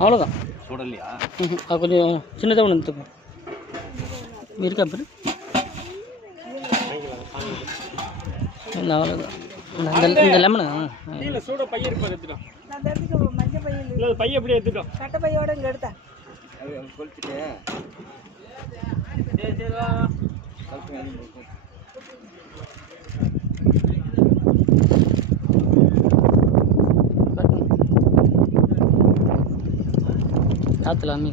அவ்வளோதான். சுடலையா? அது கொஞ்சம் சின்னதாக ஒன்று எடுத்துக்கோ. இருக்கா பேர் இல்லை அவ்வளோதான். இந்த லெமனா இல்லை சூட பைய இருப்பார் எடுத்துட்டோம். மஞ்சள் பையன் இல்லை பைய எப்படி எடுத்துட்டோம். கட்டை பையோட இங்கே எடுத்தேன். கொளுத்துட்டு காற்றுல அம்மி